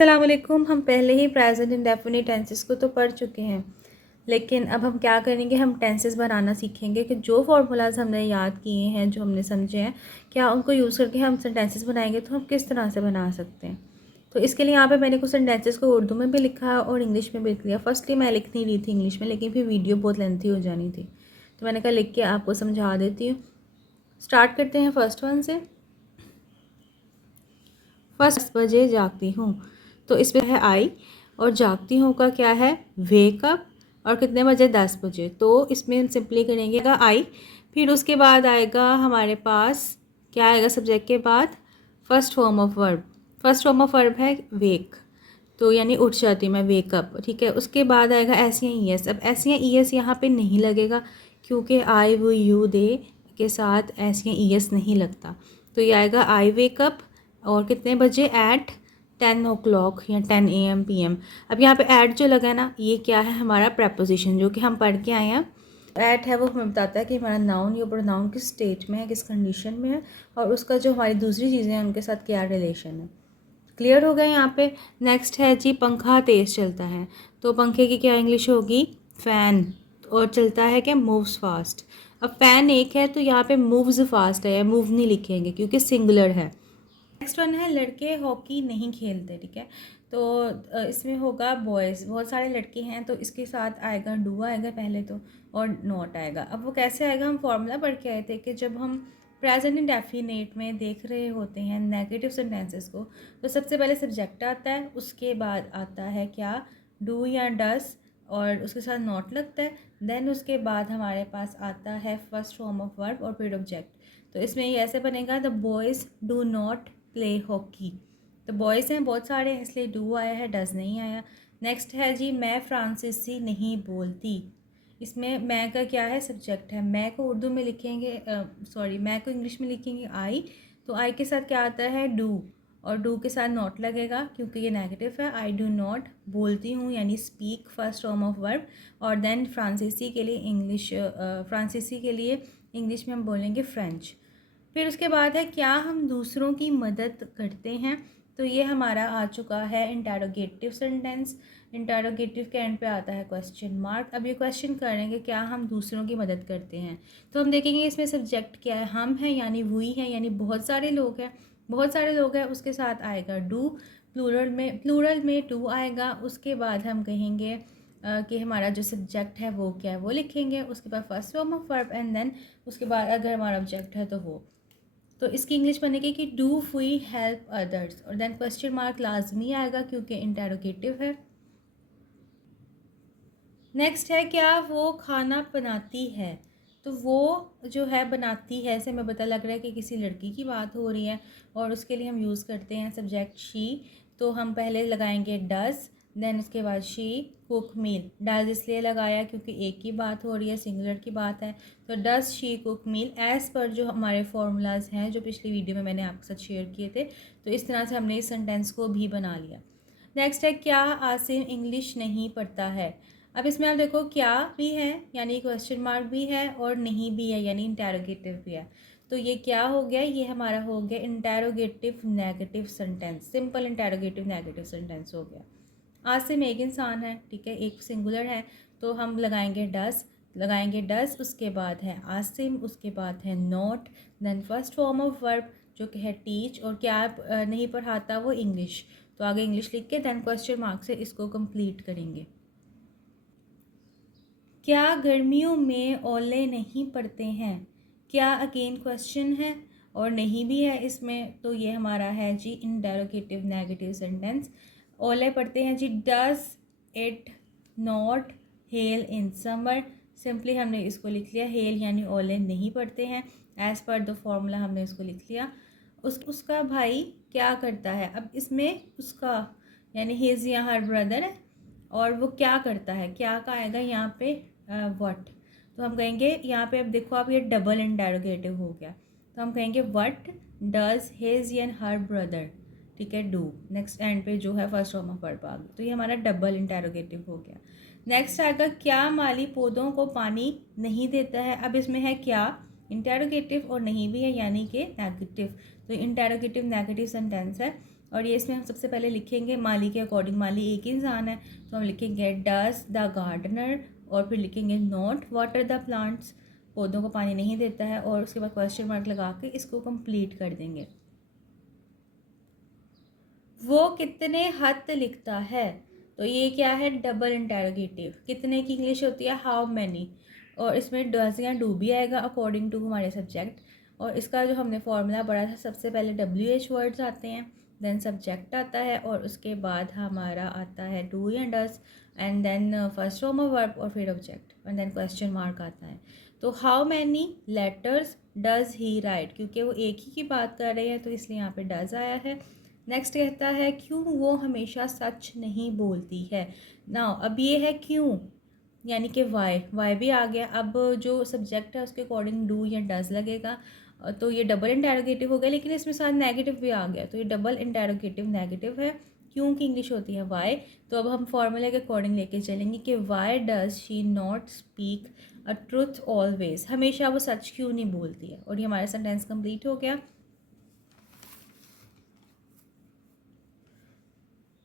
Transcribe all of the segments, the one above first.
अस्सलाम वालेकुम। हम पहले ही प्रेजेंट इंडेफिनिट टेंसेस को तो पढ़ चुके हैं, लेकिन अब हम क्या करेंगे, हम टेंसेस बनाना सीखेंगे कि जो फार्मूलाज हमने याद किए हैं, जो हमने समझे हैं, क्या उनको यूज़ करके हम सेंटेंसेस बनाएंगे तो हम किस तरह से बना सकते हैं। तो इसके लिए यहाँ पे मैंने कुछ सेंटेंसेस को उर्दू में भी लिखा और इंग्लिश में भी लिख लिया। फर्स्टली मैं लिख नहीं रही थी इंग्लिश में, लेकिन फिर वीडियो बहुत लेंथी हो जानी थी, तो मैंने कहा लिख के आपको समझा देती हूँ। स्टार्ट करते हैं फर्स्ट वन से। फर्स्ट बजे जागती हूँ, तो इसमें है आई, और जागती हूँ का क्या है, वेक अप, और कितने बजे, 10 बजे। तो इसमें हम सिंपली करेंगे आई, फिर उसके बाद आएगा हमारे पास क्या आएगा सब्जेक्ट के बाद, first form of verb. First form of verb है वेक, तो यानी उठ जाती हूँ मैं, वेकअप, ठीक है। उसके बाद आएगा ऐसे या ई एस। अब ऐसे या ई एस यहाँ पे नहीं लगेगा, क्योंकि आई वो यू दे के साथ ऐसे या ई एस नहीं लगता। तो ये आएगा आई वेकअप, और कितने बजे, एट 10 o'clock या 10 AM PM। अब यहाँ पे एट जो लगा है ना, ये क्या है, हमारा प्रपोजिशन जो कि हम पढ़ के आए हैं। एट है वो हमें बताता है कि हमारा नाउन या प्रोनाउन किस स्टेट में है, किस कंडीशन में है, और उसका जो हमारी दूसरी चीज़ें हैं उनके साथ क्या रिलेशन है। क्लियर हो गया यहाँ पे। नेक्स्ट है जी, पंखा तेज़ चलता है, तो पंखे की क्या इंग्लिश होगी, फ़ैन। और चलता है क्या, मूव्स फास्ट। अब फ़ैन एक है तो यहाँ पे मूव्स फास्ट है, या मूव नहीं लिखेंगे क्योंकि सिंगुलर है। नेक्स्ट वन है, लड़के हॉकी नहीं खेलते, ठीक है। तो इसमें होगा बॉयज़, बहुत सारे लड़के हैं, तो इसके साथ आएगा डू आएगा पहले तो, और नॉट आएगा। अब वो कैसे आएगा, हम फॉर्मूला पढ़ के आए थे कि जब हम प्रेजेंट इंडेफिनिट में देख रहे होते हैं नेगेटिव सेंटेंसेस को, तो सबसे पहले सब्जेक्ट आता है, उसके बाद आता है क्या, डू या डस, और उसके साथ नॉट लगता है। देन उसके बाद हमारे पास आता है फर्स्ट फॉर्म ऑफ वर्ब और फिर ऑब्जेक्ट। तो इसमें ये ऐसे बनेगा, the boys do not play hockey. तो बॉयज़ हैं बहुत सारे हैं, इसलिए डू आया है, डज नहीं आया। नेक्स्ट है जी, मैं फ्रांसीसी नहीं बोलती। इसमें मैं का क्या है, सब्जेक्ट है। मैं को उर्दू में लिखेंगे, मैं को इंग्लिश में लिखेंगे आई, तो आई के साथ क्या आता है, डू, और डू के साथ नॉट लगेगा क्योंकि ये नेगेटिव है। आई डू नॉट, बोलती हूँ यानी speak, first form of verb, और देन फ्रांसीसी के लिए इंग्लिश, फ्रांसीसी के लिए इंग्लिश में हम बोलेंगे फ्रेंच। फिर उसके बाद है, क्या हम दूसरों की मदद करते हैं, तो ये हमारा आ चुका है इंटरोगेटिव सेंटेंस। इंटरोगेटिव के एंड पे आता है क्वेश्चन मार्क। अब ये क्वेश्चन करेंगे क्या हम दूसरों की मदद करते हैं, तो हम देखेंगे इसमें सब्जेक्ट क्या है, हम हैं यानी वही है, यानी बहुत सारे लोग हैं, बहुत सारे लोग हैं। उसके साथ आएगा डू, प्लूरल में टू आएगा। उसके बाद हम कहेंगे कि हमारा जो सब्जेक्ट है वो क्या है, वो लिखेंगे। उसके बाद first form of verb, and then उसके बाद अगर हमारा ऑब्जेक्ट है तो वो। तो इसकी इंग्लिश बनेगी कि डू वी हेल्प अदर्स, और देन क्वेश्चन मार्क लाजमी आएगा क्योंकि इंटरोगेटिव है। नेक्स्ट है, क्या वो खाना बनाती है, तो वो जो है बनाती है से हमें पता लग रहा है कि किसी लड़की की बात हो रही है, और उसके लिए हम यूज़ करते हैं सब्जेक्ट शी। तो हम पहले लगाएंगे डज, देन उसके बाद शी कुक मील। डज इसलिए लगाया क्योंकि एक की बात हो रही है, सिंगुलर की बात है, तो does she cook meals पर जो हमारे फॉर्मूलाज हैं जो पिछली वीडियो में मैंने आपके साथ शेयर किए थे। तो इस तरह से हमने इस सेंटेंस को भी बना लिया। नेक्स्ट है, क्या आसिम इंग्लिश नहीं पढ़ता है। अब इसमें आप देखो, क्या भी है यानी क्वेश्चन मार्क भी है, और नहीं भी है यानी इंटेरोगेटिव भी है। तो ये क्या हो गया, ये हमारा हो गया interrogative negative sentence, simple interrogative negative sentence हो गया। आसिम एक इंसान है, ठीक है, एक सिंगुलर है, तो हम लगाएंगे डस, उसके बाद है आसिम, उसके बाद है not, then first form of verb जो कि है टीच, और क्या नहीं पढ़ाता वो इंग्लिश, तो आगे इंग्लिश लिख के देन क्वेश्चन मार्क से इसको कंप्लीट करेंगे। क्या गर्मियों में ओले नहीं पड़ते हैं, क्या अगेन क्वेश्चन है, और नहीं भी है इसमें, तो ये हमारा है जी इंटरोगेटिव नेगेटिव सेंटेंस। ओले पड़ते हैं जी, does it not hail in summer. Simply हमने इसको लिख लिया, हेल यानी ओले नहीं पड़ते हैं, एज़ पर द फॉर्मूला हमने इसको लिख लिया। उसका भाई क्या करता है, अब इसमें उसका यानी हिज या हर ब्रदर है, और वो क्या करता है, क्या का आएगा यहाँ पे व्हाट। तो हम कहेंगे यहाँ पे, अब देखो आप, ये डबल इंटरोगेटिव हो गया, तो हम कहेंगे what does his and her brother, ठीक है, डू। नेक्स्ट एंड पे जो है फर्स्ट फॉर्म ऑफ वर्ब आ गई, तो ये हमारा डबल इंटरोगेटिव हो गया। नेक्स्ट आएगा, क्या माली पौधों को पानी नहीं देता है। अब इसमें है क्या इंटरोगेटिव, और नहीं भी है यानी कि नेगेटिव, तो इंटरोगेटिव नेगेटिव सेंटेंस है। और ये इसमें हम सबसे पहले लिखेंगे माली के अकॉर्डिंग, माली एक ही इंसान है, तो हम लिखेंगे डज द गार्डनर, और फिर लिखेंगे नॉट वाटर द प्लांट्स, पौधों को पानी नहीं देता है, और उसके बाद क्वेश्चन मार्क लगा के इसको कंप्लीट कर देंगे। वो कितने खत लिखता है, तो ये क्या है, डबल इंटेरोगेटिव। कितने की इंग्लिश होती है हाउ मैनी, और इसमें डज या डू भी आएगा अकॉर्डिंग टू हमारे सब्जेक्ट। और इसका जो हमने फॉर्मूला पढ़ा था, सबसे पहले WH वर्ड्स आते हैं, देन सब्जेक्ट आता है, और उसके बाद हमारा आता है डू या does, and then first form of verb, और फिर object, and then question mark आता है। तो how many letters does he write, क्योंकि वो एक ही की बात कर रहे हैं तो इसलिए यहाँ पे डज आया है। नेक्स्ट कहता है क्यों वो हमेशा सच नहीं बोलती है। नाउ अब ये है क्यों, यानी कि वाई भी आ गया। अब जो सब्जेक्ट है उसके अकॉर्डिंग डू या डज लगेगा, तो ये डबल इंटेरोगेटिव हो गया, लेकिन इसमें साथ नेगेटिव भी आ गया, तो ये डबल इंटेरोगेटिव नेगेटिव है। क्यों की इंग्लिश होती है वाई, तो अब हम फॉर्मूले के अकॉर्डिंग लेके चलेंगे कि why does she not speak a truth always, हमेशा वो सच क्यों नहीं बोलती है। और ये हमारा सेंटेंस कंप्लीट हो गया।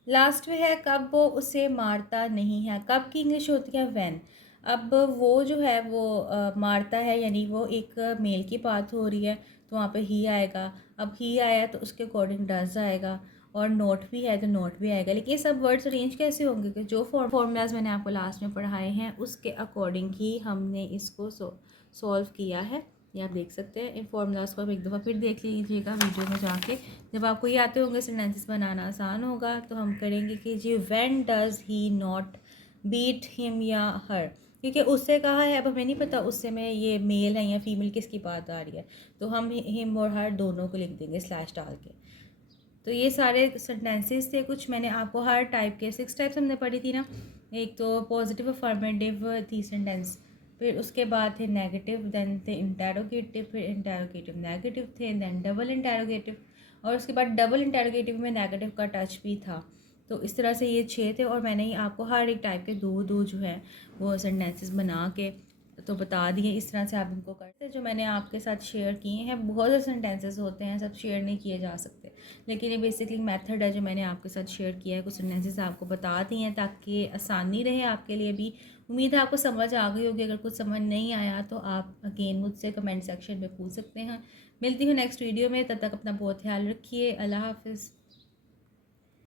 लास्ट में है कब वो उसे मारता नहीं है, कब की इंग्लिश होती है व्हेन। अब वो जो है वो मारता है, यानी वो एक मेल की बात हो रही है, तो वहाँ पे ही आएगा। अब ही आया तो उसके अकॉर्डिंग डज आएगा, और नोट भी है तो नोट भी आएगा। लेकिन ये सब वर्ड्स अरेंज कैसे होंगे कि जो फॉर्मूलाज मैंने आपको लास्ट में पढ़ाए हैं उसके अकॉर्डिंग ही हमने इसको सॉल्व किया है। ये आप देख सकते हैं। इन फॉर्मूलाज को आप एक दफ़ा फिर देख लीजिएगा वीडियो में जाके। जब आपको ये आते होंगे सेंटेंसेस बनाना आसान होगा। तो हम करेंगे कि जी when does he not beat him या हर, क्योंकि उससे कहा है, अब हमें नहीं पता उससे में ये मेल है या फीमेल किसकी बात आ रही है, तो हम हिम और हर दोनों को लिख देंगे स्लैश डाल के। तो ये सारे सेंटेंसेस थे कुछ, मैंने आपको हर टाइप के 6 टाइप्स हमने पढ़ी थी ना। एक तो पॉजिटिव अफर्मेटिव थी सेंटेंस, फिर उसके बाद थे नेगेटिव, देन थे इंटेरोगेटिव, फिर इंटेरोगेटिव नेगेटिव थे, देन डबल इंटेरोगेटिव, और उसके बाद डबल इंटेरोगेटिव में नेगेटिव का टच भी था। तो इस तरह से ये 6 थे, और मैंने ही आपको हर एक टाइप के दो दो जो है वो सेंटेंसेस बना के तो बता दिए। इस तरह से आप इनको करते, जो मैंने आपके साथ शेयर किए हैं। बहुत से सेंटेंसेस होते हैं, सब शेयर नहीं किए जा सकते, लेकिन ये बेसिकली मेथड है जो मैंने आपके साथ शेयर किया है। कुछ सेंटेंसेस आपको बता दिए हैं ताकि आसानी रहे आपके लिए भी। उम्मीद है आपको समझ आ गई होगी। अगर कुछ समझ नहीं आया तो आप अगेन मुझसे कमेंट सेक्शन में पूछ सकते हैं। मिलती हूँ नेक्स्ट वीडियो में, तब तक अपना बहुत ख्याल रखिए। अल्लाह हाफिज़।